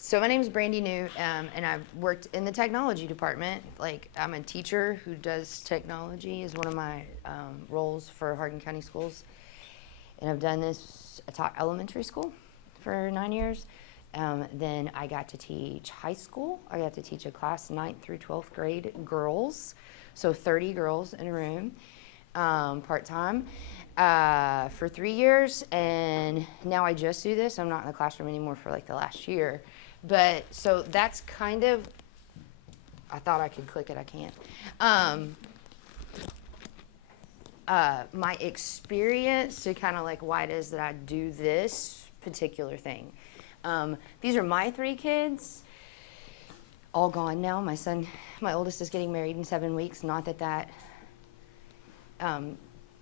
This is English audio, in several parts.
So my name is Brandy Newt, and I've worked in the technology department. Like, I'm a teacher who does technology is one of my roles for Hardin County Schools. And I've done this, I taught elementary school for 9 years. Then I got to teach high school. I got to teach a class 9th through 12th grade girls. So 30 girls in a room, part-time, for 3 years. And now I just do this. I'm not in the classroom anymore for like the last year. But so that's kind of, I thought I could click it, I can't. My experience to kind of like why it is that I do this particular thing. These are my 3 kids, all gone now. My son, my oldest is getting married in 7 weeks. Not that that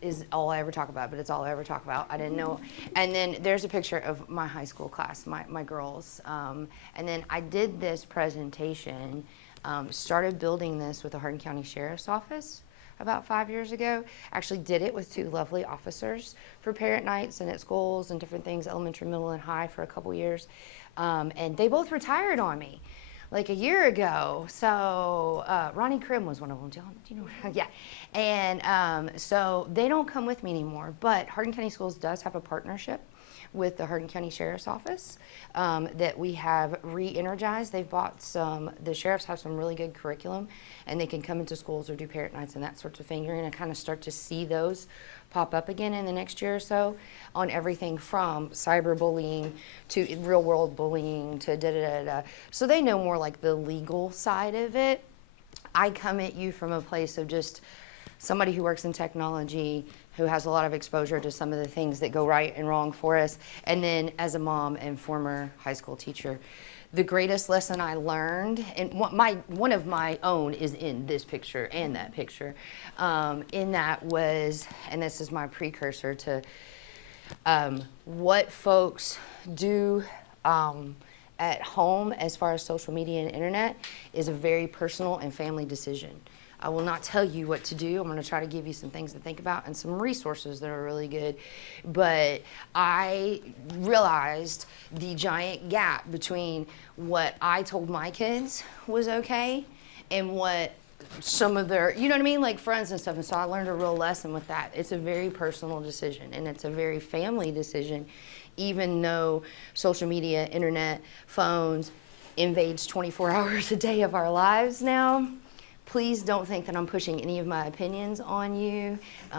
is all I ever talk about, but it's all I ever talk about. I didn't know. And then there's a picture of my high school class, my girls. And then I did this presentation, started building this with the Hardin County Sheriff's Office about 5 years ago. Actually did it with 2 lovely officers for parent nights and at schools and different things, elementary, middle, and high for a couple years. And they both retired on me like a year ago. So Ronnie Krim was one of them. Do you know? Yeah. And so they don't come with me anymore. But Hardin County Schools does have a partnership with the Hardin County Sheriff's Office that we have re-energized. They've bought some, the sheriffs have some really good curriculum, and they can come into schools or do parent nights and that sort of thing. You're going to kind of start to see those pop up again in the next year or so on everything from cyberbullying to real world bullying to da-da-da-da. So they know more like the legal side of it. I come at you from a place of just somebody who works in technology, who has a lot of exposure to some of the things that go right and wrong for us. And then as a mom and former high school teacher, the greatest lesson I learned, and one of my own is in this picture and that picture, in that was, and this is my precursor to what folks do at home as far as social media and internet is a very personal and family decision. I will not tell you what to do. I'm going to try to give you some things to think about and some resources that are really good. But I realized the giant gap between what I told my kids was okay and what some of their, you know what I mean, like friends and stuff. And so I learned a real lesson with that. It's a very personal decision, and it's a very family decision, even though social media, internet, phones invades 24 hours a day of our lives now. Please don't think that I'm pushing any of my opinions on you.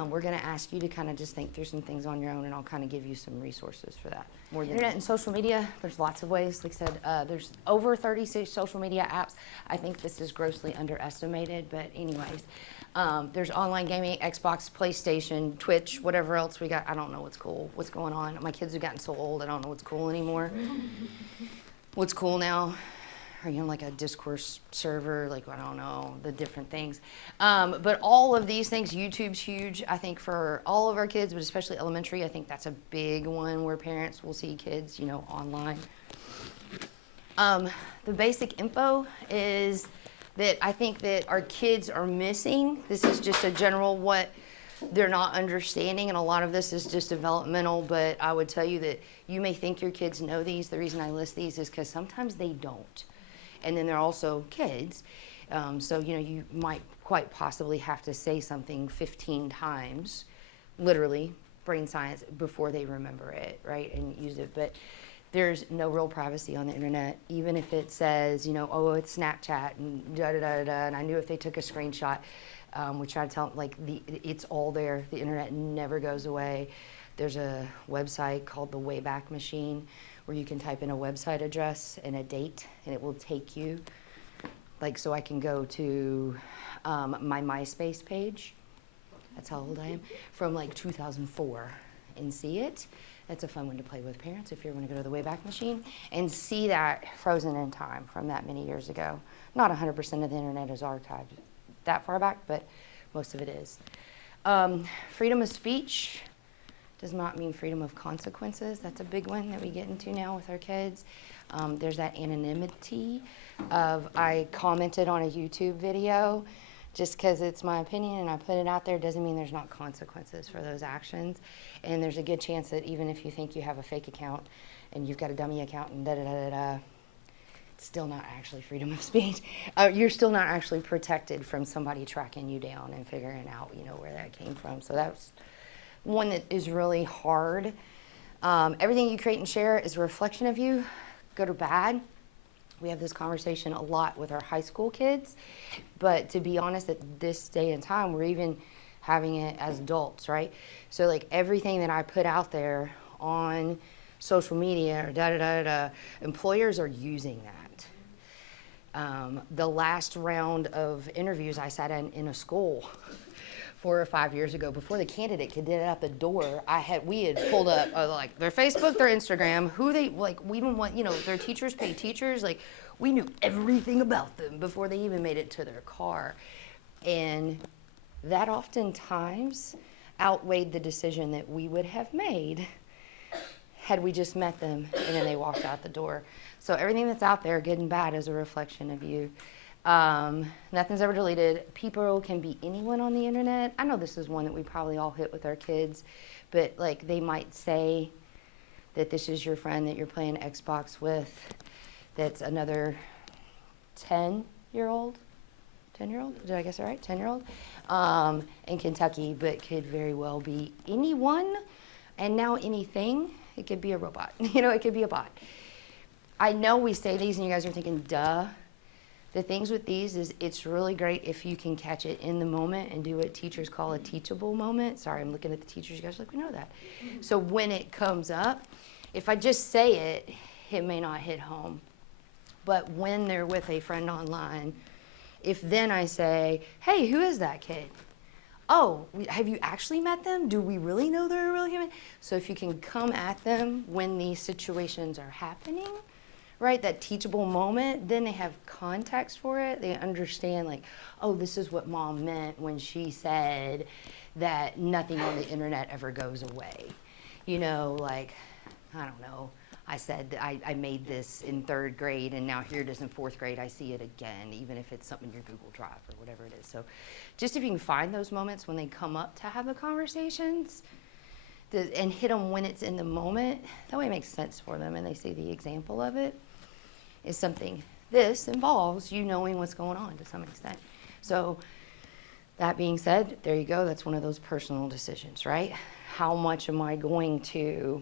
We're going to ask you to kind of just think through some things on your own, and I'll kind of give you some resources for that. More than internet and social media, there's lots of ways. Like I said, there's over 36 social media apps. I think this is grossly underestimated, but anyways. There's online gaming, Xbox, PlayStation, Twitch, whatever else we got. I don't know what's cool, what's going on. My kids have gotten so old, I don't know what's cool anymore. What's cool now? Are you on like a discourse server? Like, I don't know, the different things. But all of these things, YouTube's huge, I think, for all of our kids, but especially elementary. I think that's a big one where parents will see kids, you know, online. The basic info is that I think that our kids are missing. This is just a general what they're not understanding, and a lot of this is just developmental, but I would tell you that you may think your kids know these. The reason I list these is because sometimes they don't. And then they're also kids. So, you know, you might quite possibly have to say something 15 times, literally, brain science, before they remember it, right, and use it. But there's no real privacy on the internet, even if it says, you know, oh, it's Snapchat and da-da-da-da-da, and I knew if they took a screenshot, we try to tell them, like, it's all there. The internet never goes away. There's a website called the Wayback Machine, where you can type in a website address and a date, and it will take you, like, so I can go to my MySpace page, that's how old I am, from like 2004 and see it. That's a fun one to play with parents if you want to go to the Wayback Machine and see that frozen in time from that many years ago. Not 100% of the internet is archived that far back, but most of it is. Freedom of speech does not mean freedom of consequences. That's a big one that we get into now with our kids. There's that anonymity of, I commented on a YouTube video, just because it's my opinion and I put it out there doesn't mean there's not consequences for those actions. And there's a good chance that even if you think you have a fake account and you've got a dummy account and da-da-da-da-da, still not actually freedom of speech. You're still not actually protected from somebody tracking you down and figuring out, where that came from. So that's one that is really hard. Everything you create and share is a reflection of you, good or bad. We have this conversation a lot with our high school kids, but to be honest, at this day and time, we're even having it as adults, right? So like everything that I put out there on social media or employers are using that. The last round of interviews I sat in a school 4 or 5 years ago, before the candidate could get out the door, we had pulled up like their Facebook, their Instagram, who they like. We didn't want, their teachers pay teachers. Like we knew everything about them before they even made it to their car, and that oftentimes outweighed the decision that we would have made had we just met them and then they walked out the door. So everything that's out there, good and bad, is a reflection of you. Nothing's ever deleted. People can be anyone on the internet. I know this is one that we probably all hit with our kids, but like they might say that this is your friend that you're playing Xbox with, that's another 10-year-old? 10-year-old? Did I guess it right? 10-year-old? In Kentucky, but could very well be anyone, and now anything. It could be a robot. It could be a bot. I know we say these and you guys are thinking, duh. The things with these is it's really great if you can catch it in the moment and do what teachers call a teachable moment. Sorry, I'm looking at the teachers. You guys are like, we know that. So when it comes up, if I just say it, it may not hit home. But when they're with a friend online, if then I say, hey, who is that kid? Oh, have you actually met them? Do we really know they're a real human? So if you can come at them when these situations are happening, right, that teachable moment, then they have context for it. They understand like, oh, this is what mom meant when she said that nothing on the internet ever goes away. Like, I don't know. I said that I made this in 3rd grade, and now here it is in 4th grade. I see it again, even if it's something in your Google Drive or whatever it is. So just if you can find those moments when they come up to have the conversations and hit them when it's in the moment, that way it makes sense for them, and they see the example of it is something. This involves you knowing what's going on to some extent. So that being said, there you go. That's one of those personal decisions, right? How much am I going to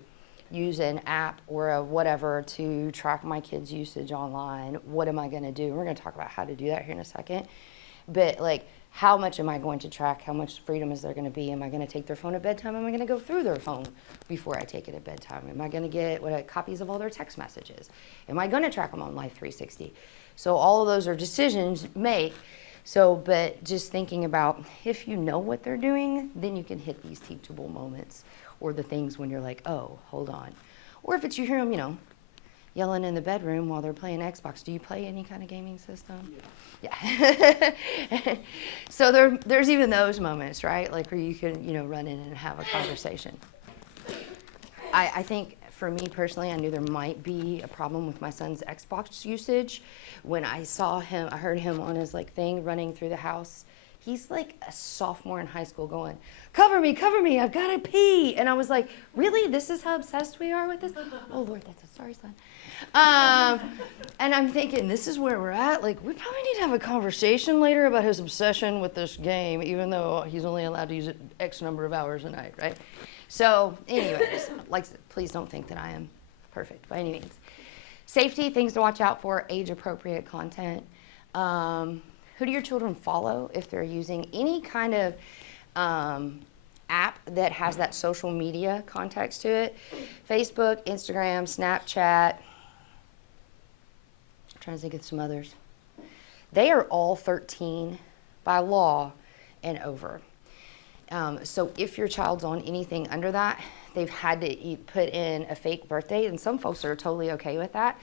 use an app or a whatever to track my kids' usage online? What am I going to do? We're going to talk about how to do that here in a second. But like, how much am I going to track? How much freedom is there going to be? Am I going to take their phone at bedtime? Am I going to go through their phone before I take it at bedtime? Am I going to get copies of all their text messages? Am I going to track them on Life 360? So all of those are decisions make. So, but just thinking about if you know what they're doing, then you can hit these teachable moments or the things when you're like, oh, hold on. Or if it's you hear them, yelling in the bedroom while they're playing Xbox. Do you play any kind of gaming system? Yeah. So there's even those moments, right? Like where you can, run in and have a conversation. I think for me personally, I knew there might be a problem with my son's Xbox usage. When I heard him on his thing running through the house. He's like a sophomore in high school going, cover me, I've got to pee. And I was like, really? This is how obsessed we are with this? Oh, Lord, that's a sorry son. And I'm thinking, this is where we're at. Like, we probably need to have a conversation later about his obsession with this game, even though he's only allowed to use it X number of hours a night, right? So anyways, please don't think that I am perfect by any means. Safety, things to watch out for, age-appropriate content. Who do your children follow if they're using any kind of app that has that social media context to it? Facebook, Instagram, Snapchat. I'm trying to think of some others. They are all 13 by law and over. So if your child's on anything under that, they've had to put in a fake birthday, and some folks are totally okay with that.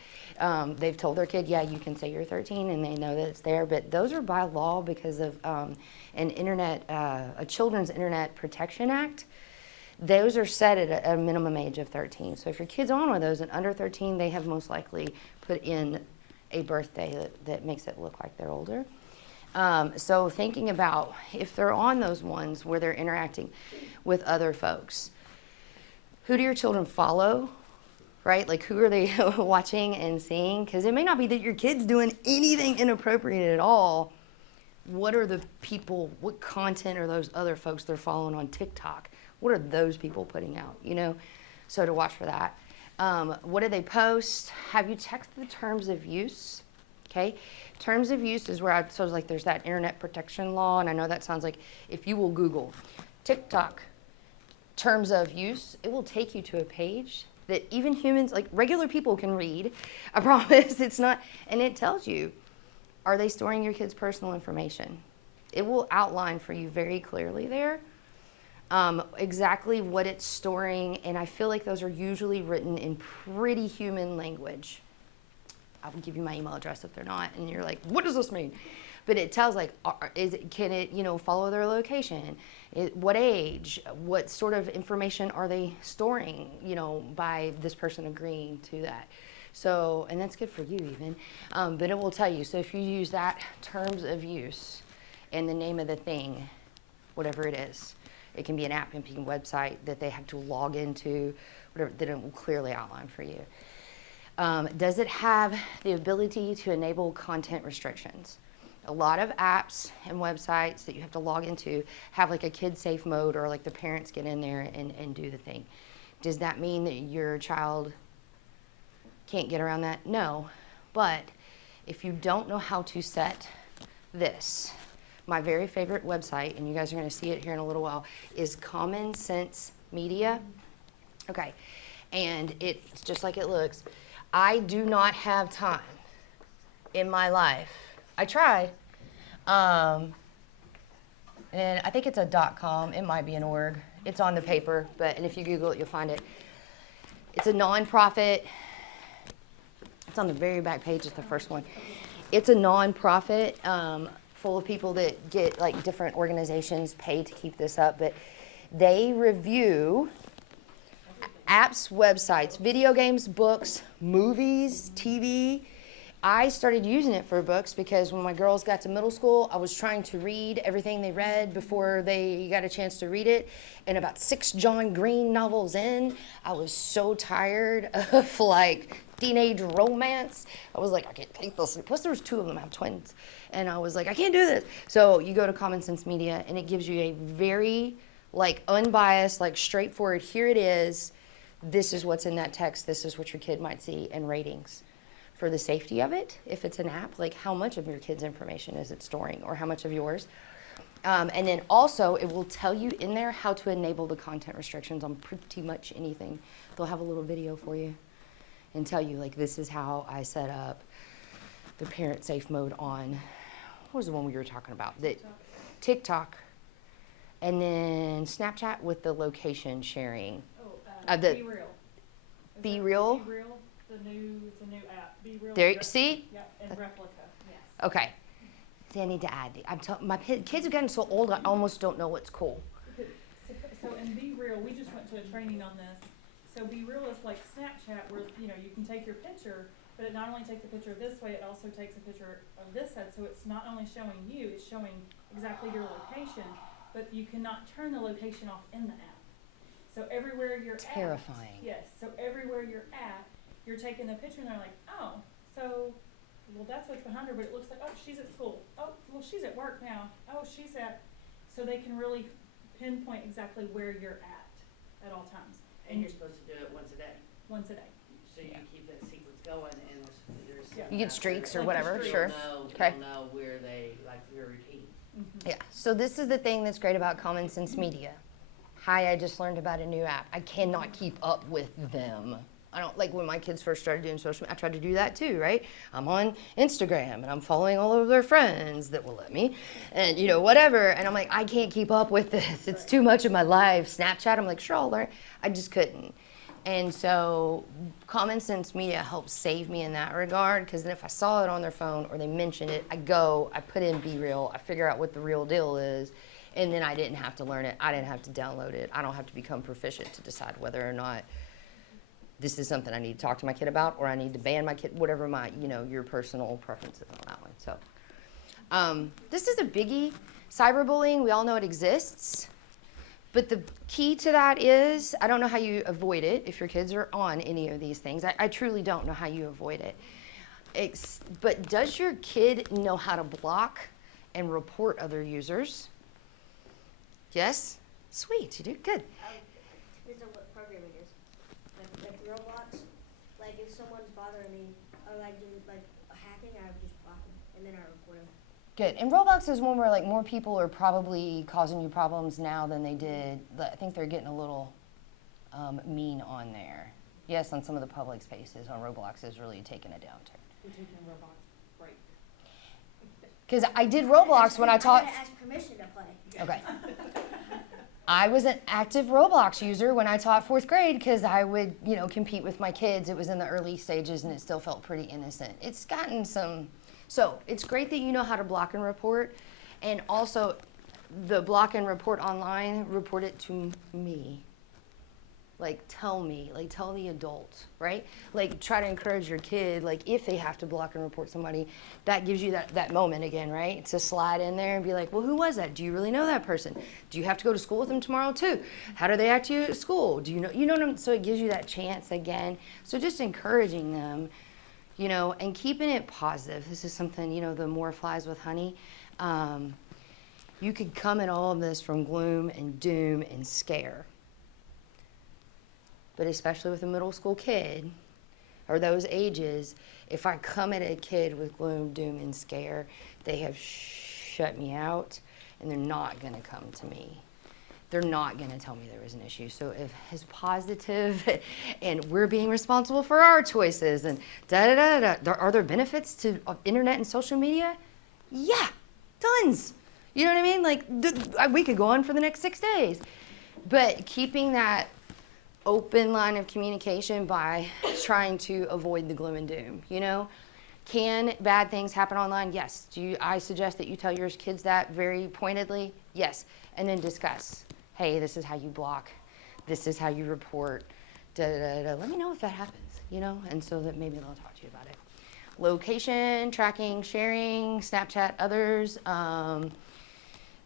They've told their kid, yeah, you can say you're 13, and they know that it's there, but those are by law because of a Children's Internet Protection Act. Those are set at a minimum age of 13. So if your kid's on one of those and under 13, they have most likely put in a birthday that makes it look like they're older. So thinking about if they're on those ones where they're interacting with other folks, who do your children follow? right? Like, who are they watching and seeing? Because it may not be that your kid's doing anything inappropriate at all. What are the people, what content are those other folks they're following on TikTok? What are those people putting out, you know? So to watch for that. What do they post? Have you checked the terms of use? Okay. Terms of use is where so like there's that internet protection law, and I know that sounds like if you will Google TikTok terms of use, it will take you to a page that even humans, like regular people, can read. I promise. It's not, and it tells you, are they storing your kids' personal information? It will outline for you very clearly there exactly what it's storing, and I feel like those are usually written in pretty human language. I will give you my email address if they're not, and you're like, what does this mean? But it tells like, can it, you know, follow their location? What age? What sort of information are they storing, you know, by this person agreeing to that? So, and that's good for you even, but it will tell you. So if you use that terms of use and the name of the thing, whatever it is, it can be an app, it can be a website that they have to log into, whatever, then it will clearly outline for you. Does it have the ability to enable content restrictions? A lot of apps and websites that you have to log into have like a kid safe mode, or like the parents get in there and do the thing. Does that mean that your child can't get around that? No. But if you don't know how to set this, my very favorite website, and you guys are going to see it here in a little while, is Common Sense Media. Okay. And it's just like it looks. I do not have time in my life. I tried. And I think it's a .com. It might be an org. It's on the paper, and if you Google it, you'll find it. It's a nonprofit. It's on the very back page. It's the first one. It's a nonprofit full of people that get like different organizations paid to keep this up, but they review apps, websites, video games, books, movies, TV. I started using it for books because when my girls got to middle school, I was trying to read everything they read before they got a chance to read it. And about 6 John Green novels in, I was so tired of like teenage romance. I was like, I can't take this. Plus there was 2 of them, I have twins. And I was like, I can't do this. So you go to Common Sense Media and it gives you a very like unbiased, like straightforward, here it is. This is what's in that text. This is what your kid might see, and ratings. For the safety of it, if it's an app, like how much of your kid's information is it storing, or how much of yours? And then also it will tell you in there how to enable the content restrictions on pretty much anything. They'll have a little video for you and tell you like, this is how I set up the parent safe mode on, what was the one we were talking about? TikTok. And then Snapchat with the location sharing. Be Real. Be Real? Be Real. It's a new app. Be Real. There, see? Yep, and Replica. Yes. Okay. See, I need to add. My kids are getting so old, I almost don't know what's cool. So in Be Real, we just went to a training on this. So Be Real is like Snapchat, where you can take your picture, but it not only takes a picture of this way, it also takes a picture of this side. So it's not only showing you, it's showing exactly your location, but you cannot turn the location off in the app. So everywhere you're Terrifying. Yes. So everywhere you're at, you're taking the picture and they're like, oh, so, well, that's what's behind her, but it looks like, oh, she's at school. Oh, well, she's at work now. Oh, she's at, so they can really pinpoint exactly where you're at all times. And you're supposed to do it once a day. Once a day. So you can keep that sequence going, and there's You get streaks or Like whatever, streaks. sure. Okay. You'll know where they, like your routine. Mm-hmm. Yeah, so this is the thing that's great about Common Sense Media. Hi, I just learned about a new app. I cannot keep up with them. I don't, like when my kids first started doing social media, I tried to do that too, right? I'm on Instagram and I'm following all of their friends that will let me, and whatever. And I'm like, I can't keep up with this. It's too much of my life. Snapchat, I'm like, sure, I'll learn. I just couldn't. And so Common Sense Media helps save me in that regard, because then if I saw it on their phone or they mentioned it, I put in Be Real, I figure out what the real deal is, and then I didn't have to learn it. I didn't have to download it. I don't have to become proficient to decide whether or not this is something I need to talk to my kid about, or I need to ban my kid, whatever my, your personal preferences on that one. So this is a biggie. Cyberbullying, we all know it exists. But the key to that is, I don't know how you avoid it if your kids are on any of these things. I truly don't know how you avoid it. But does your kid know how to block and report other users? Yes? Sweet, you do good. Depends on what program it is. Like Roblox, like if someone's bothering me, or like doing like hacking, I would just block them and then I report them. Good. And Roblox is one where like more people are probably causing you problems now than they did. I think they're getting a little mean on there. Yes, on some of the public spaces on Roblox is really taking a downturn. We're taking a Roblox break. Because I did Roblox when I taught. I gotta ask permission to play. Okay. I was an active Roblox user when I taught 4th grade because I would, compete with my kids. It was in the early stages and it still felt pretty innocent. It's gotten some. So it's great that you know how to block and report, and also the block and report online, report it to me. Like tell me, like tell the adult, right? Like try to encourage your kid, like if they have to block and report somebody, that gives you that moment again, right? To slide in there and be like, well, who was that? Do you really know that person? Do you have to go to school with them tomorrow too? How do they act to you at school? Do you know what I'm, so it gives you that chance again. So just encouraging them, and keeping it positive. This is something, the more flies with honey. You could come at all of this from gloom and doom and scare. But especially with a middle school kid, or those ages, if I come at a kid with gloom, doom, and scare, they have shut me out, and they're not going to come to me. They're not going to tell me there was an issue. So if it's positive and we're being responsible for our choices and are there benefits to internet and social media? Yeah, tons. You know what I mean? Like we could go on for the next 6 days. But keeping that open line of communication by trying to avoid the gloom and doom, Can bad things happen online? Yes. I suggest that you tell your kids that very pointedly? Yes. And then discuss. Hey, this is how you block. This is how you report. Let me know if that happens, and so that maybe they'll talk to you about it. Location, tracking, sharing, Snapchat, others.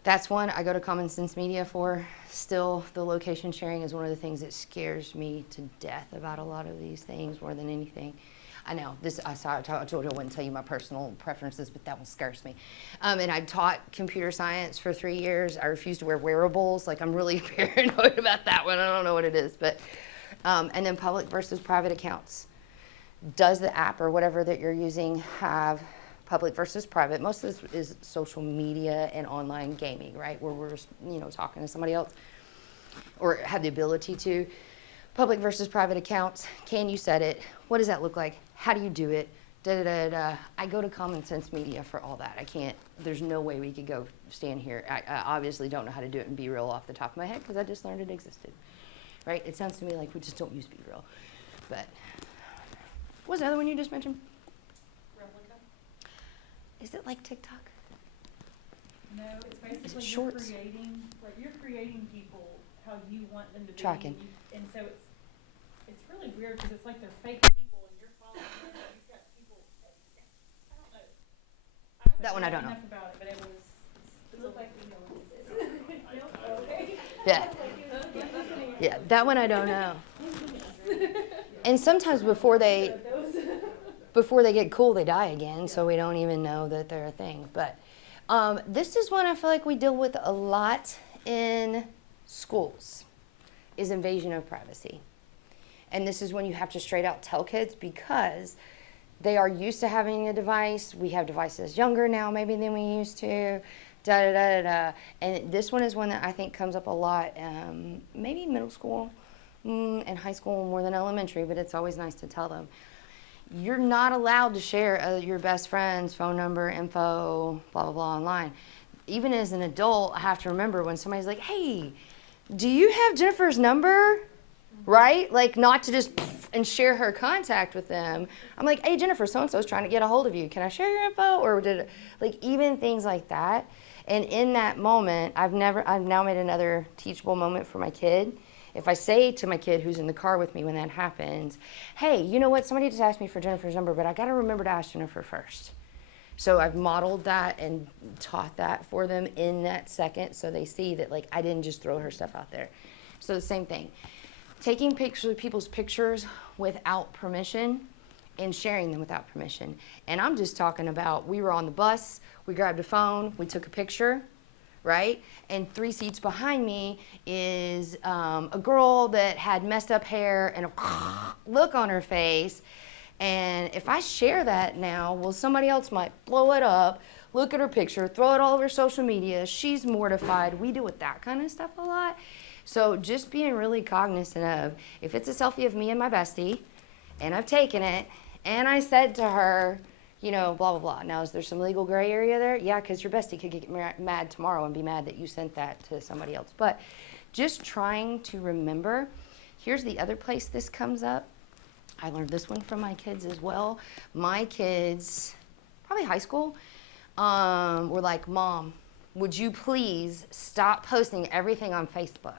That's one I go to Common Sense Media for. Still, the location sharing is one of the things that scares me to death about a lot of these things more than anything. I know, I told you I wouldn't tell you my personal preferences, but that one scares me. And I taught computer science for 3 years. I refused to wear wearables. Like, I'm really paranoid about that one. I don't know what it is. But, and then public versus private accounts. Does the app or whatever that you're using have public versus private? Most of this is social media and online gaming, right? Where we're, talking to somebody else or have the ability to. Public versus private accounts. Can you set it? What does that look like? How do you do it? I go to Common Sense Media for all that. I can't, there's no way we could go stand here. I obviously don't know how to do it in B-Real off the top of my head because I just learned it existed, right? It sounds to me like we just don't use B-Real. But what was the other one you just mentioned? Replica? Is it like TikTok? No, it's basically shorts? you're creating people how you want them to be. Tracking. And so it's really weird because it's like they're fake people and you're following them and you've got people, I don't know. That one I don't know. Enough about it, but it looked like okay. Yeah. Yeah, that one I don't know. And sometimes before they get cool, they die again, so we don't even know that they're a thing. But this is one I feel like we deal with a lot in schools, is invasion of privacy. And this is when you have to straight out tell kids because they are used to having a device. We have devices younger now maybe than we used to. And this one is one that I think comes up a lot, maybe middle school and high school more than elementary, but it's always nice to tell them. You're not allowed to share your best friend's phone number, info, blah, blah, blah online. Even as an adult, I have to remember when somebody's like, hey, do you have Jennifer's number? Right? Like not to just and share her contact with them. I'm like, hey, Jennifer, so-and-so's trying to get a hold of you. Can I share your info? Or even things like that. And in that moment, I've now made another teachable moment for my kid. If I say to my kid who's in the car with me when that happens, hey, you know what? Somebody just asked me for Jennifer's number, but I got to remember to ask Jennifer first. So I've modeled that and taught that for them in that second, so they see that, like, I didn't just throw her stuff out there. So the same thing. Taking pictures of people's pictures without permission and sharing them without permission. And I'm just talking about, we were on the bus, we grabbed a phone, we took a picture, right? And 3 seats behind me is a girl that had messed up hair and a look on her face. And if I share that now, well, somebody else might blow it up, look at her picture, throw it all over social media. She's mortified. We deal with that kind of stuff a lot. So just being really cognizant of, if it's a selfie of me and my bestie, and I've taken it, and I said to her, you know, blah, blah, blah. Now, is there some legal gray area there? Yeah, because your bestie could get mad tomorrow and be mad that you sent that to somebody else. But just trying to remember, here's the other place this comes up. I learned this one from my kids as well. My kids, probably high school, were like, Mom, would you please stop posting everything on Facebook?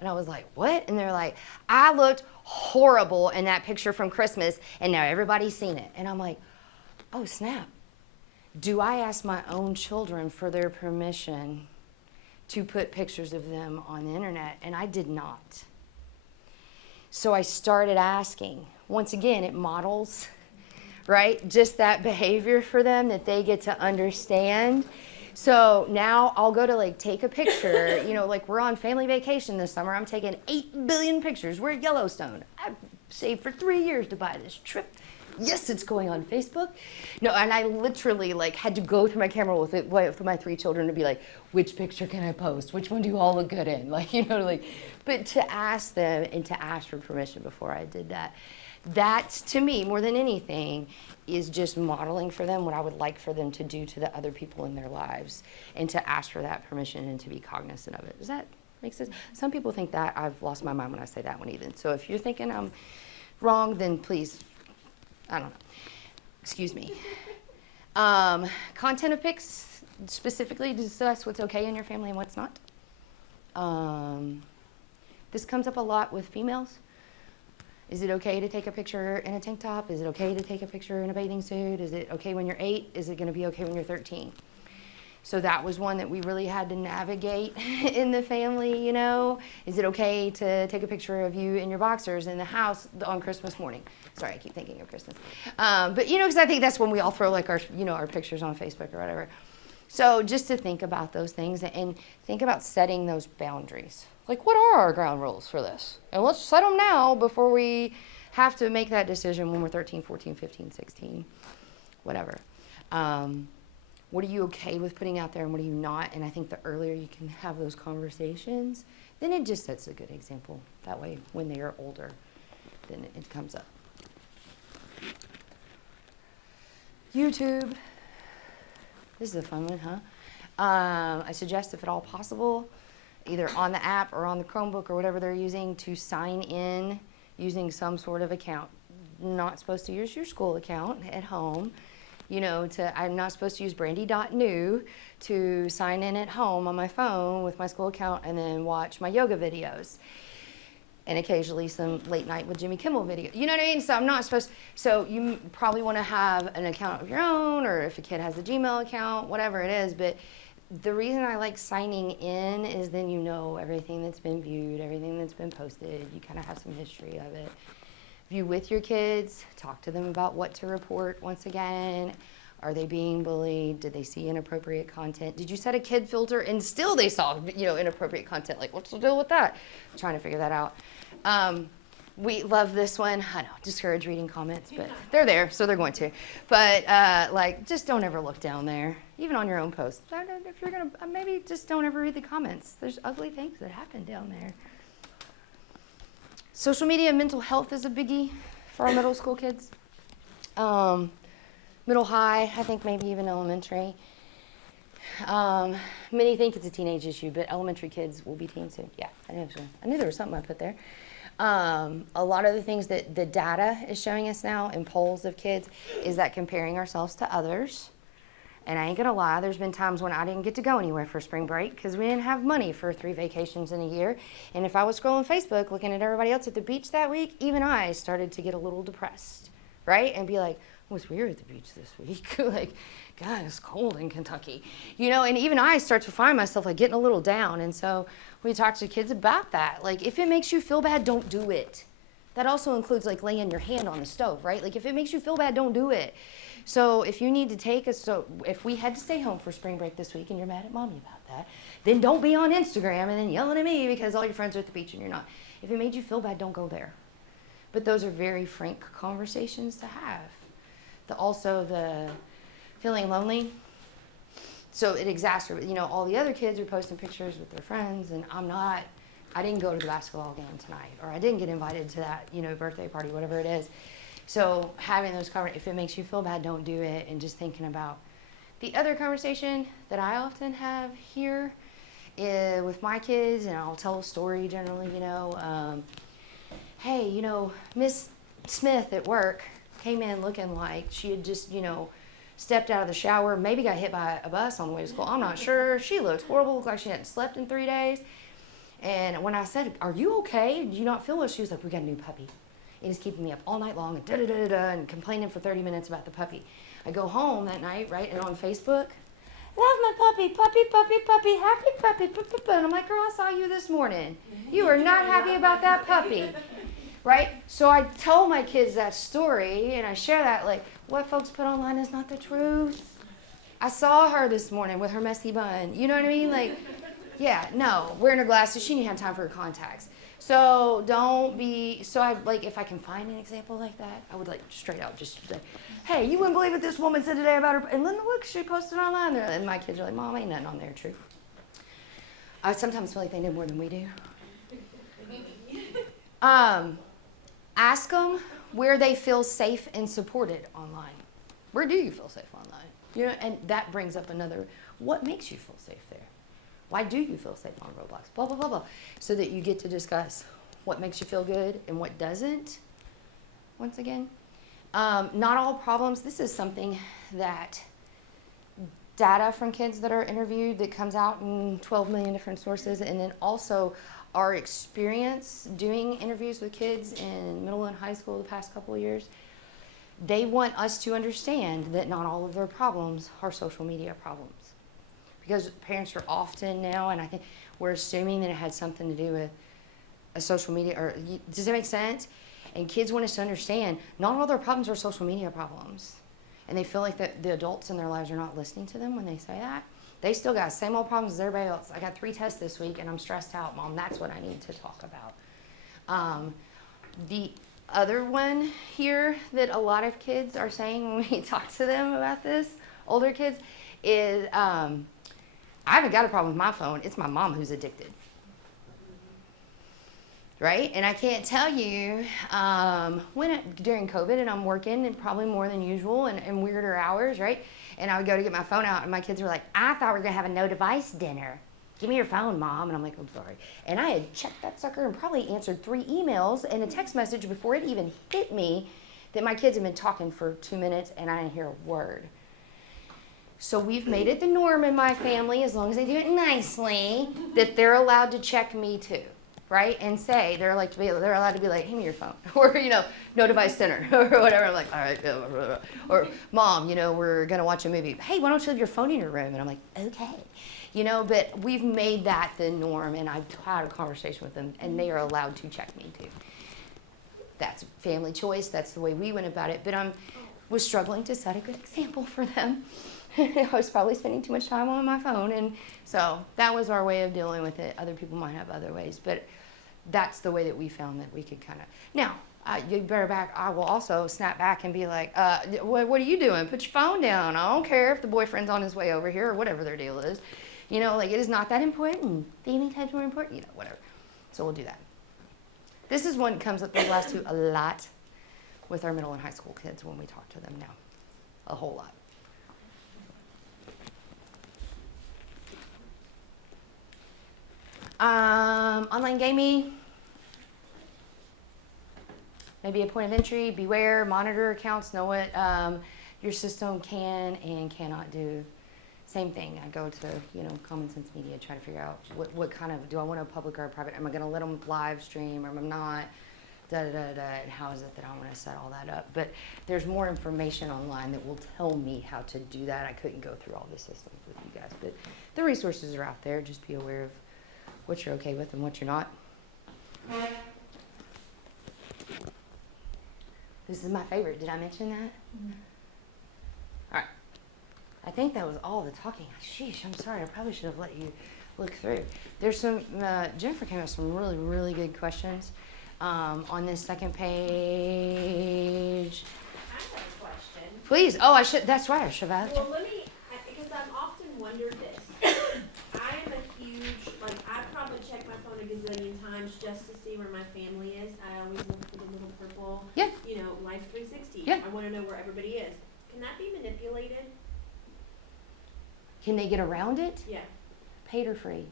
And I was like, what? And they're like, I looked horrible in that picture from Christmas, and now everybody's seen it. And I'm like, oh, snap. Do I ask my own children for their permission to put pictures of them on the internet? And I did not. So I started asking. Once again, it models, right? Just that behavior for them that they get to understand. So now I'll go to, like, take a picture, you know, like, we're on family vacation this summer. I'm taking 8 billion pictures. We're at Yellowstone. I've saved for 3 years to buy this trip. Yes, it's going on Facebook. No, and I literally, like, had to go through my camera with my 3 children to be like, which picture can I post? Which one do you all look good in? Like, you know, like, but to ask them and to ask for permission before I did that. That's, to me, more than anything, is just modeling for them what I would like for them to do to the other people in their lives, and to ask for that permission and to be cognizant of it. Does that make sense? Some people think that I've lost my mind when I say that one even. So if you're thinking I'm wrong, then please, I don't know. Excuse me. Content of pics, specifically discuss what's okay in your family and what's not. This comes up a lot with females. Is it okay to take a picture in a tank top? Is it okay to take a picture in a bathing suit? Is it okay when you're 8? Is it going to be okay when you're 13? So that was one that we really had to navigate in the family, you know. Is it okay to take a picture of you in your boxers in the house on Christmas morning? Sorry, I keep thinking of Christmas. But, you know, because I think that's when we all throw, like, our, you know, our pictures on Facebook or whatever. So just to think about those things and think about setting those boundaries. Like, what are our ground rules for this? And let's set them now before we have to make that decision when we're 13, 14, 15, 16, whatever. What are you okay with putting out there and what are you not? And I think the earlier you can have those conversations, then it just sets a good example. That way, when they are older, then it comes up. YouTube. This is a fun one, huh? I suggest, if at all possible, either on the app or on the Chromebook or whatever they're using, to sign in using some sort of account. Not supposed to use your school account at home. You know, I'm not supposed to use brandy.new to sign in at home on my phone with my school account and then watch my yoga videos. And occasionally some late night with Jimmy Kimmel video. You know what I mean? So I'm not supposed to, so you probably want to have an account of your own, or if a kid has a Gmail account, whatever it is. But the reason I like signing in is then you know everything that's been viewed, everything that's been posted. You kind of have some history of it. View with your kids, talk to them about what to report once again. Are they being bullied? Did they see inappropriate content? Did you set a kid filter and still they saw, you know, inappropriate content? Like, what's the deal with that? I'm trying to figure that out. We love this one. I know, discourage reading comments, but they're there, so they're going to. But like, just don't ever look down there, even on your own post. If you're gonna, maybe just don't ever read the comments. There's ugly things that happen down there. Social media and mental health is a biggie for our middle school kids. Middle, high, I think maybe even elementary. Many think it's a teenage issue, but elementary kids will be teens soon. Yeah, I knew there was something I put there. A lot of the things that the data is showing us now in polls of kids is that comparing ourselves to others. And I ain't gonna lie, there's been times when I didn't get to go anywhere for spring break because we didn't have money for 3 vacations in a year. And if I was scrolling Facebook looking at everybody else at the beach that week, even I started to get a little depressed, right? And be like, "Was we were at the beach this week?" Like, God, it's cold in Kentucky, you know. And even I start to find myself like getting a little down. And so we talk to kids about that. Like, if it makes you feel bad, don't do it. That also includes like laying your hand on the stove, right? Like, if it makes you feel bad, don't do it. So if you need to take us, so if we had to stay home for spring break this week and you're mad at mommy about that, then don't be on Instagram and then yelling at me because all your friends are at the beach and you're not. If it made you feel bad, don't go there. But those are very frank conversations to have. Also the feeling lonely. So it exacerbates, you know, all the other kids are posting pictures with their friends and I didn't go to the basketball game tonight, or I didn't get invited to that, you know, birthday party, whatever it is. So having those conversations, if it makes you feel bad, don't do it. And just thinking about the other conversation that I often have here is with my kids, and I'll tell a story generally, you know, hey, you know, Miss Smith at work came in looking like she had just, you know, stepped out of the shower, maybe got hit by a bus on the way to school. I'm not sure. She looked horrible, looked like she hadn't slept in 3 days. And when I said, "Are you okay? Do you not feel well?" She was like, "We got a new puppy. It is keeping me up all night long," and da-da-da-da-da, and complaining for 30 minutes about the puppy. I go home that night, right, and on Facebook, "Love my puppy, puppy, puppy, puppy, happy puppy, and I'm like, "Girl, I saw you this morning. You are not happy about that puppy." Right? So I tell my kids that story, and I share that, like, what folks put online is not the truth. I saw her this morning with her messy bun. You know what I mean? Like, yeah, no, wearing her glasses. She didn't have time for her contacts. So don't be, so I, like, if I can find an example like that, I would, like, straight out just say, "Hey, you wouldn't believe what this woman said today about her," and then look, she posted online. And my kids are like, "Mom, ain't nothing on there true." I sometimes feel like they know more than we do. Ask them where they feel safe and supported online. Where do you feel safe online? You know, and that brings up another, what makes you feel safe there? Why do you feel safe on Roblox? Blah, blah, blah, blah. So that you get to discuss what makes you feel good and what doesn't, once again. Not all problems, this is something that data from kids that are interviewed that comes out in 12 million different sources, and then also our experience doing interviews with kids in middle and high school the past couple of years. They want us to understand that not all of their problems are social media problems. Because parents are often now, and I think we're assuming that it had something to do with a social media, or does that make sense? And kids want us to understand not all their problems are social media problems. And they feel like that the adults in their lives are not listening to them when they say that. They still got the same old problems as everybody else. I got 3 tests this week and I'm stressed out, Mom. That's what I need to talk about. The other one here that a lot of kids are saying when we talk to them about this, older kids, is I haven't got a problem with my phone. It's my mom who's addicted. Right? And I can't tell you, during COVID, and I'm working and probably more than usual and weirder hours, right? And I would go to get my phone out, and my kids were like, "I thought we were going to have a no-device dinner. Give me your phone, Mom." And I'm like, "I'm sorry." And I had checked that sucker and probably answered 3 emails and a text message before it even hit me that my kids had been talking for 2 minutes, and I didn't hear a word. So we've made it the norm in my family, as long as they do it nicely, that they're allowed to check me too. Right? And say, they're allowed to be like, "Hand me your phone," or, you know, "No device dinner," or whatever. I'm like, "All right," or, "Mom, you know, we're going to watch a movie. Hey, why don't you leave your phone in your room?" And I'm like, "Okay." You know, but we've made that the norm, and I've had a conversation with them, and they are allowed to check me too. That's family choice. That's the way we went about it. But I was struggling to set a good example for them. I was probably spending too much time on my phone, and so that was our way of dealing with it. Other people might have other ways, but that's the way that we found that we could kind of. Now, you better back. I will also snap back and be like, what are you doing? Put your phone down. I don't care if the boyfriend's on his way over here or whatever their deal is. You know, like, it is not that important. Dating time's more important, you know, whatever. So we'll do that. This is one that comes up those last 2 a lot with our middle and high school kids when we talk to them now. A whole lot. Online gaming, maybe a point of entry. Beware, monitor accounts, know what your system can and cannot do. Same thing. I go to, you know, Common Sense Media, try to figure out what kind of, do I want a public or a private? Am I going to let them live stream or am I not? and how is it that I want to set all that up. But there's more information online that will tell me how to do that. I couldn't go through all the systems with you guys, but the resources are out there. Just be aware of what you're okay with and what you're not. This is my favorite. Did I mention that? All right. I think that was all the talking. Sheesh, I'm sorry. I probably should have let you look through. There's some, Jennifer came up with some really, really good questions on this second page. I have a question. Please. Oh, that's right. I should have asked you. Well, because I've often wondered this. I am a huge, I probably check my phone a gazillion times just to see where my family is. I always look for the little purple, Yeah. Life 360. Yeah. I want to know where everybody is. Can that be manipulated? Can they get around it? Yeah, Paid or free?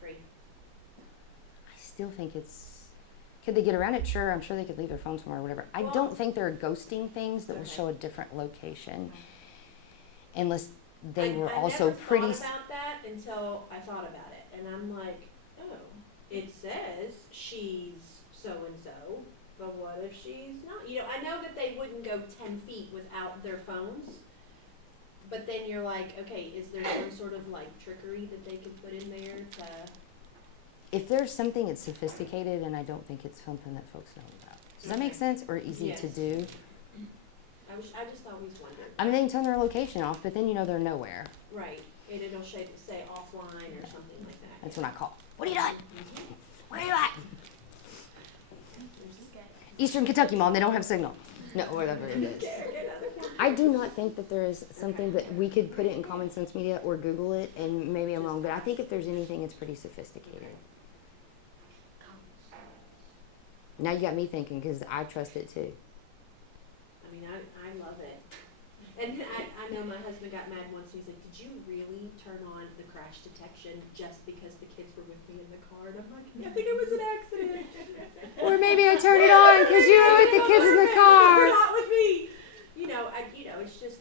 free. I still think it's. Could they get around it? Sure. I'm sure they could leave their phone somewhere or whatever. I Well- don't think there are ghosting things that will Okay. show a different location, unless they were I also never pretty. thought about that until I thought about it, and I'm like, oh, it says she's so and so, but what if she's not? I know that they wouldn't go 10 feet without their phones, but then you're like, okay, is there some sort of trickery that they could put in there to? If there's something that's sophisticated, and I don't think it's something that folks know about. Does that make Okay. sense or easy to Yes. do? I just always wondered. I mean, they can turn their location off, but then they're nowhere. Right, and it'll say offline or something like that. That's when I call. What are you doing? Where are you at? Eastern Kentucky, Mom. They don't have signal. No, whatever it is. I do not think that there is something that we could put it in Common Sense Media or Google it, and maybe I'm wrong, but I think if there's anything, it's pretty sophisticated. Now you got me thinking, because I trust it too. I mean, I love it. And I know my husband got mad once. He's like, did you really turn on the crash detection just because the kids were with me in the car? And I'm like, I think it was an accident. Or maybe I turned it on because you were with the kids in the They're car. not with me. It's just.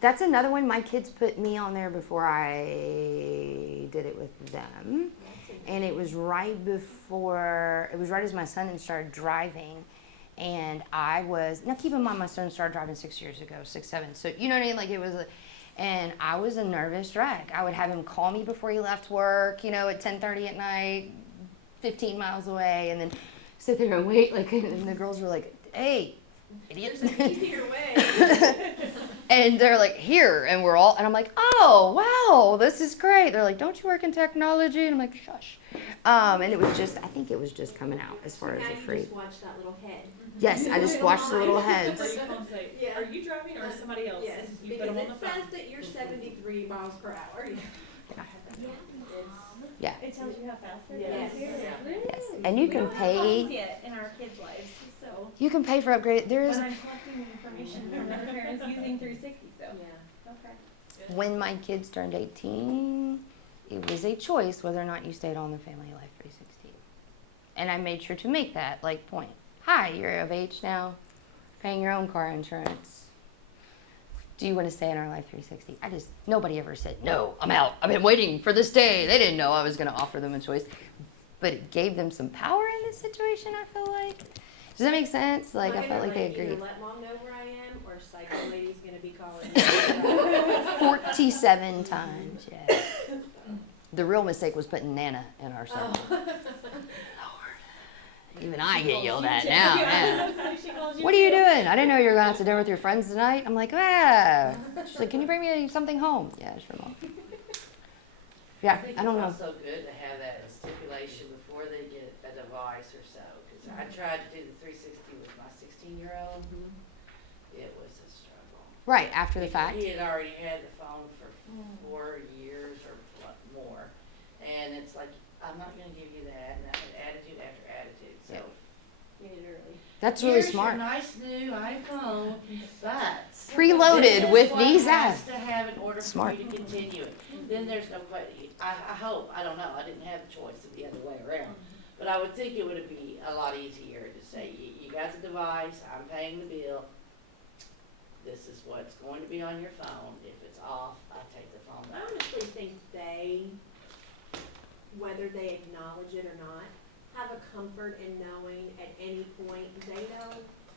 That's another one. My kids put me on there before I did it with them. And it was right as my son started driving. And now keep in mind, my son started driving 6 years ago, 6, 7. So, you know what I mean? And I was a nervous wreck. I would have him call me before he left work, at 10:30 at night, 15 miles away, and then sit there and wait. And the girls were like, hey, idiot. There's an easier way. And they're like, here, and I'm like, oh, wow, this is great. They're like, don't you work in technology? And I'm like, shush. And I think it was just coming out as far as Now a you free. just watch that little head. Yes, I just watched the little Or heads. you come say, Yeah. are you driving or is somebody else? Yes, You because put them it on the says phone. that you're 73 miles per hour. Yeah. It tells you how fast they're Yes. going. Yes. And you We can don't have phones pay. yet in our kids' lives, so. You can pay for upgrade. There But is I'm collecting the information from other parents using 360, so. Yeah. Okay. when my kids turned 18, it was a choice whether or not you stayed on the Family Life 360. And I made sure to make that point. Hi, you're of age now, paying your own car insurance. Do you want to stay in our Life 360? Nobody ever said, no, I'm out. I've been waiting for this day. They didn't know I was going to offer them a choice. But it gave them some power in this situation, I feel like. Does that make sense? I felt like they agreed. Either let mom know where I am, or Psycho Lady's gonna be calling me. 47 times, yeah. The real mistake was putting Nana in our circle. Lord. Even I get yelled at now. Man. What are you doing? I didn't know you were going out to dinner with your friends tonight. I'm like, ah. She's like, can you bring me something home? Yeah, sure, Mom. Yeah, I don't know. It's also good to have that stipulation before they get a device or so, because I tried to do the 360 with my 16-year-old. It was a struggle. Right, after the fact. He had already had the phone for 4 years or more, and it's like, I'm not going to give you that, and I had attitude after attitude, so. Literally. That's really Here's smart. your nice new iPhone, but. Preloaded this is with what these has apps. to have in order Smart. for you to continue it. Then there's no question. I hope, I don't know, I didn't have a choice of the other way around. But I would think it would be a lot easier to say, you got the device, I'm paying the bill. This is what's going to be on your phone. If it's off, I take the phone I back. honestly think whether they acknowledge it or not, have a comfort in knowing at any point they know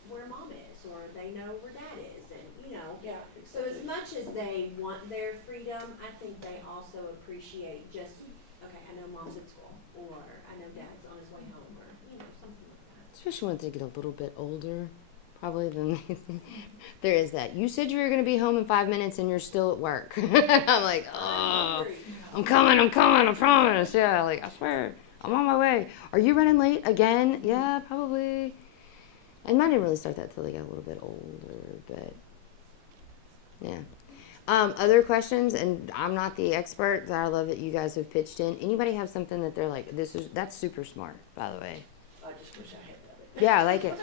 where mom is, or they know where dad is, and, you know. Yeah. So as much as they want their freedom, I think they also appreciate just, okay, I know mom's at school, or I know dad's on his way home, or, you know, something like that. Especially once they get a little bit older, probably then there is that. You said you were going to be home in 5 minutes and you're still at work. I'm like, oh, I'm coming, I promise. Yeah, like, I swear, I'm on my way. Are you running late again? Yeah, probably. And mine didn't really start that till they got a little bit older, but yeah. Other questions, and I'm not the expert, but I love that you guys have pitched in. Anybody have something that they're like, that's super smart, by the way? I just wish I had that. Yeah, I like it.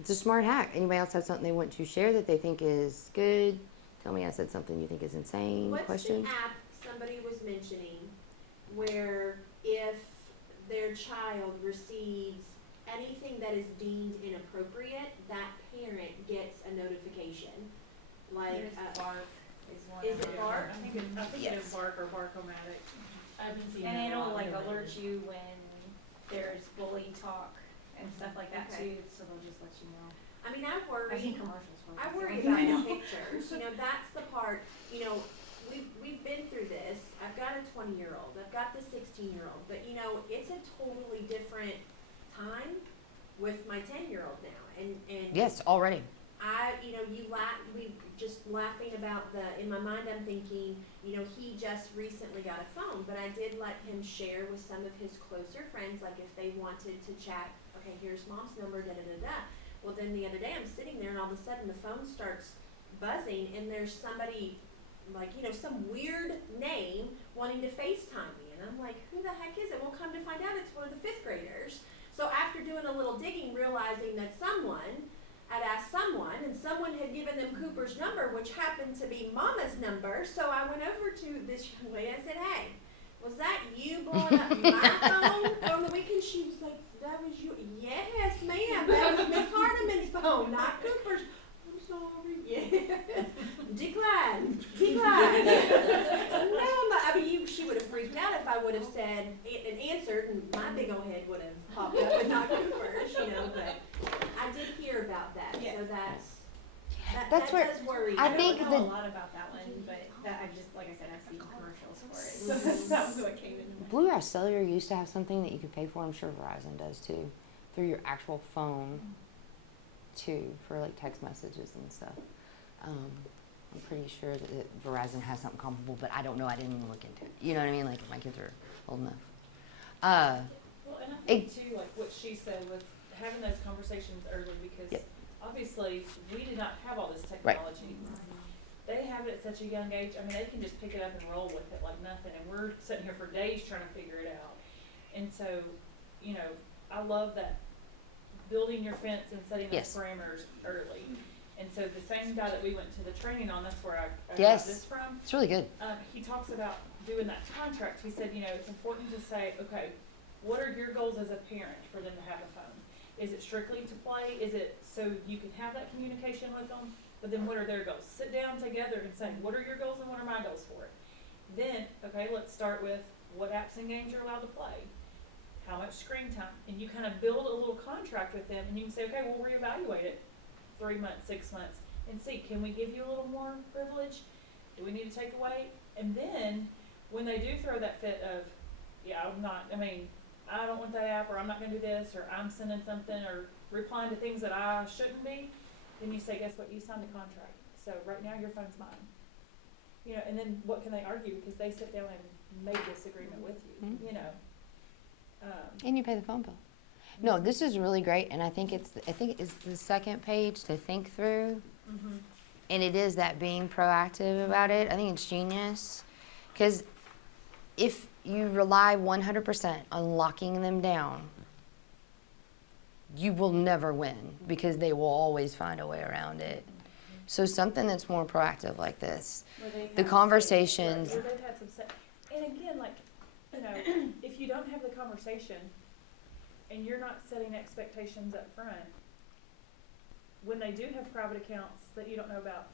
It's a smart hack. Anybody else have something they want to share that they think is good? Tell me I said something you think is insane. What's Questions? the app somebody was mentioning where if their child receives anything that is deemed inappropriate, that parent gets a notification? Like, Bark is one. is of it them. Bark? I think it is Yes. Bark or Bark-O-Matic. I've been seeing And that a it'll lot like in the alert news. you when there's bully talk and stuff like that Okay. too, so they'll just let you know. I mean, I I've worry. seen commercials for it. I that's the worry only thing I about the know. pictures, you know, that's the part, you know, we've been through this. I've got a 20-year-old, I've got the 16-year-old, but you know, it's a totally different time with my 10-year-old now, and Yes, already. we just laughing about in my mind I'm thinking, you know, he just recently got a phone, but I did let him share with some of his closer friends, like if they wanted to chat, okay, here's mom's number, da-da-da-da. Well, then the other day I'm sitting there and all of a sudden the phone starts buzzing and there's somebody, like, you know, some weird name wanting to FaceTime me. And I'm like, who the heck is it? Well, come to find out it's one of the 5th graders. So after doing a little digging, realizing that someone had asked someone, and someone had given them Cooper's number, which happened to be Mama's number. So I went over to this young lady. I said, hey, was that you blowing up my phone on the weekend? She was like, that was you. Yes, ma'am. That was Miss Hardiman's phone, not Cooper's. I'm sorry. Yes. Decline. No, I mean, she would have freaked out if I would have said and answered, and my big old head would have popped up, and not Cooper's, you know. But I did hear about that, Yeah. so that That's where does worry me. I I think don't the- know a lot about that one, but that I've just, like I said, I've seen commercials for it, so that was what came into my. Blue Ash Cellular used to have something that you could pay for. I'm sure Verizon does too, through your actual phone, too, for like text messages and stuff. I'm pretty sure that Verizon has something comparable, but I don't know. I didn't even look into it. You know what I mean? Like my kids are old enough. Well, and I think too, like what she said with having those conversations early, because Yep. obviously we did not have all this Right. technology. They have it at such a young age. I mean, they can just pick it up and roll with it like nothing, and we're sitting here for days trying to figure it out. And so, you know, I love that building your fence and setting Yes. those parameters early. And so the same guy that we went to the training on, that's where I Yes. got this from. It's really good. He talks about doing that contract. He said, you know, it's important to say, okay, what are your goals as a parent for them to have a phone? Is it strictly to play? Is it so you can have that communication with them? But then what are their goals? Sit down together and say, what are your goals and what are my goals for it? Then, okay, let's start with what apps and games you're allowed to play. How much screen time? And you kind of build a little contract with them, and you can say, okay, we'll reevaluate it 3 months, 6 months, and see, can we give you a little more privilege? Do we need to take away? And then, when they do throw that fit of, yeah, I don't want that app, or I'm not gonna do this, or I'm sending something, or replying to things that I shouldn't be, then you say, guess what, you signed a contract, so right now your phone's mine. You know, and then what can they argue, because they sit down and made this agreement with you, Mhm. you know? And you pay the phone bill. No, this is really great, and I think it's the second page to think through, and it is that being proactive about it. I think it's genius, because if you rely 100% on locking them down, you will never win, because they will always find a way around it. So something that's more proactive like this, Where they've the had conversations. Where they've had some and again, like, you know, if you don't have the conversation and you're not setting expectations up front, when they do have private accounts that you don't know about,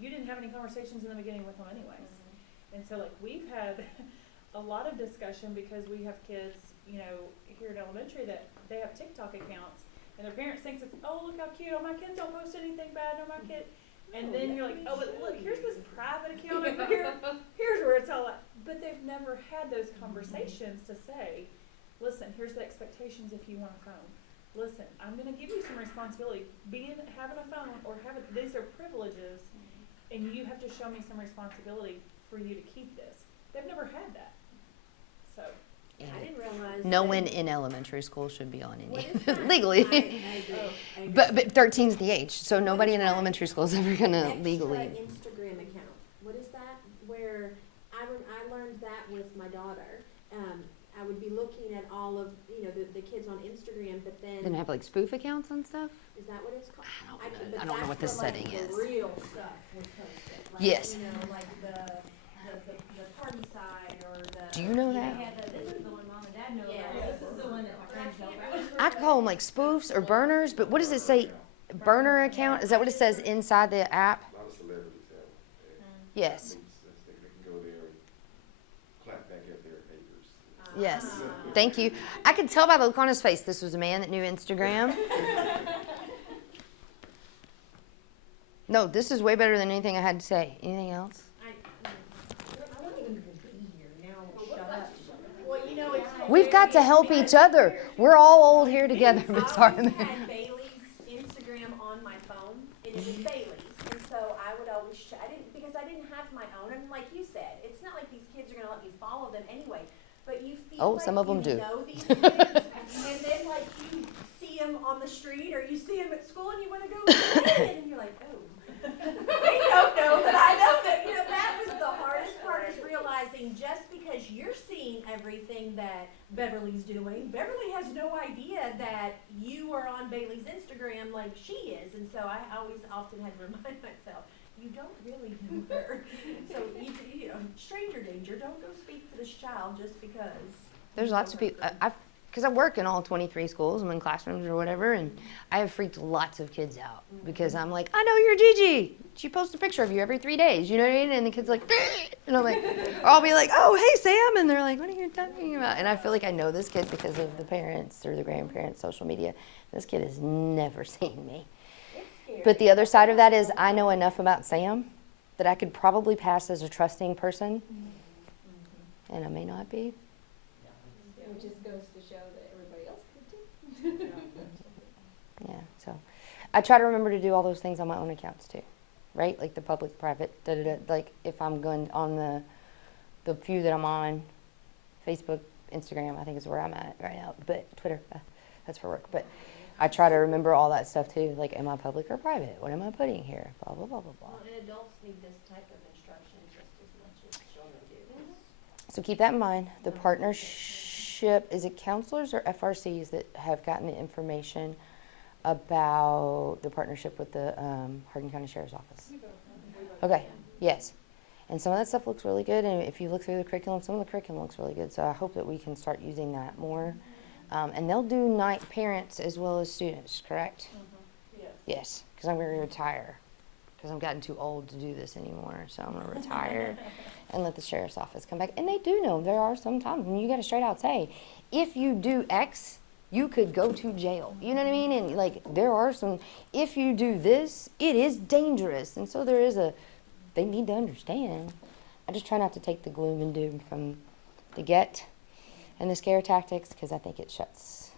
you didn't have any conversations in the beginning with them anyways. And so, like, we've had a lot of discussion because we have kids you know, here at elementary that they have TikTok accounts, and their parents think it's, oh, look how cute, oh, my kids don't post anything bad, oh, my kid. And then you're like, oh, but look, here's this private account over here, here's where it's all at. But they've never had those conversations to say, listen, here's the expectations if you want a phone. Listen, I'm gonna give you some responsibility. Having a phone or these are privileges, and you have to show me some responsibility for you to keep this. They've never had that. So, I didn't realize. No that- one in elementary school should be on What any, is that? legally. I agree. I agree. But 13's the age, so nobody in elementary school is ever gonna Extra legally. Instagram account. What is that? Where I learned that with my daughter. I would be looking at all of, the kids on Instagram, but Then then, have like spoof accounts and stuff? is that what it's called? But I don't know what the that's where, setting like, is. the real stuff was posted. Like, Yes. Like the party side or the. Do you know They that? had this is the one mom and dad know Yeah. about, this is the one that my friends know about. I call them like spoofs or burners, but what does it say? Burner account? Is that what it says inside the app? A lot of celebrities have it. Yes. They can go there and clap back at their neighbors. Yes. Ah. Thank you. I could tell by the look on his face this was a man that knew Instagram. No, this is way better than anything I had to say. Anything else? I don't even be here now. Shut up. Well, it's. We've got to help each other. We're all old here together, Miss I always Hartman. had Bailey's Instagram on my phone, and it was Bailey's, and so I would always because I didn't have my own, and like you said, it's not like these kids are gonna let me follow them anyway, but you feel Oh, like some of them you do. know these kids, and then like you see them on the street, or you see them at school, and you wanna go play it, and you're like, oh. They don't know that I know that, that was the hardest part, is realizing just because you're seeing everything that Beverly's doing, Beverly has no idea that you are on Bailey's Instagram like she is, and so I always often had to remind myself, you don't really know her. So, stranger danger, don't go speak to this child just because. There's lots of people, because I work in all 23 schools, I'm in classrooms or whatever, and I have freaked lots of kids out because I'm like, I know you're Gigi. She posts a picture of you every 3 days, you know what I mean? And the kid's like, and I'm like, or I'll be like, oh, hey, Sam. And they're like, what are you talking about? And I feel like I know this kid because of the parents or the grandparents' social media. This kid has never seen me. It's scary. But the other side of that is I know enough about Sam that I could probably pass as a trusting person, and I may not be. It just goes to show that everybody else could too. Yeah, so I try to remember to do all those things on my own accounts too, right? Like the public, private, like if I'm going on the few that I'm on, Facebook, Instagram, I think is where I'm at right now, but Twitter, that's for work. But I try to remember all that stuff too, like am I public or private? What am I putting here? Blah, blah, blah, blah, blah. Well, and adults need this type of instruction just as much as children do. So keep that in mind. The partnership, is it counselors or FRCs that have gotten the information about the partnership with the Hardin County Sheriff's Office? Okay, yes. And some of that stuff looks really good, and if you look through the curriculum, some of the curriculum looks really good, so I hope that we can start using that more. And they'll do night parents as well as students, correct? yes. Yes, because I'm going to retire, because I'm gotten too old to do this anymore, so I'm going to retire and let the sheriff's office come back. And they do know there are some times when you got to straight out say, if you do X, you could go to jail. You know what I mean? And like there are some, if you do this, it is dangerous. And so there is they need to understand. I just try not to take the gloom and doom from the get and the scare tactics because I think it shuts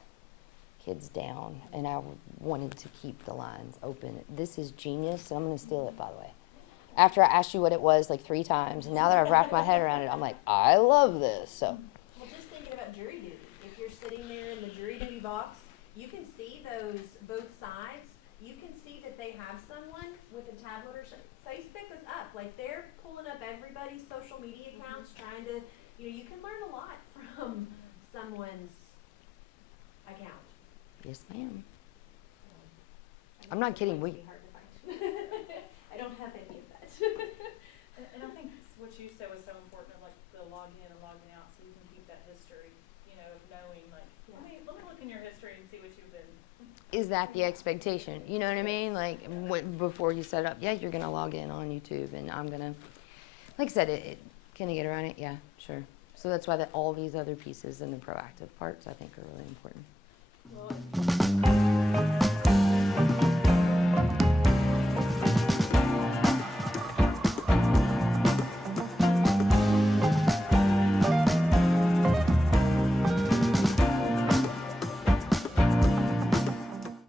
kids down. And I wanted to keep the lines open. This is genius. I'm going to steal it, by the way. After I asked you what it was like 3 times, and now that I've wrapped my head around it, I'm like, I love this. So. Well, just thinking about jury duty, if you're sitting there in the jury duty box, you can see both sides. You can see that they have someone with a tablet or something. Facebook is up, like they're pulling up everybody's social media accounts, trying to, you can learn a lot from someone's account. Yes, ma'am. I'm not kidding, It's hard to find. I don't have any of that. And I think what you said was so important, of like the logging in and logging out, so you can keep that history, of knowing like, let me look in your history and see what you've been. Is that the expectation? You know what I mean? Like before you set up, yeah, you're gonna log in on YouTube, and I'm gonna, like I said, can you get around it? Yeah, sure. So that's why all these other pieces and the proactive parts I think are really important. Well,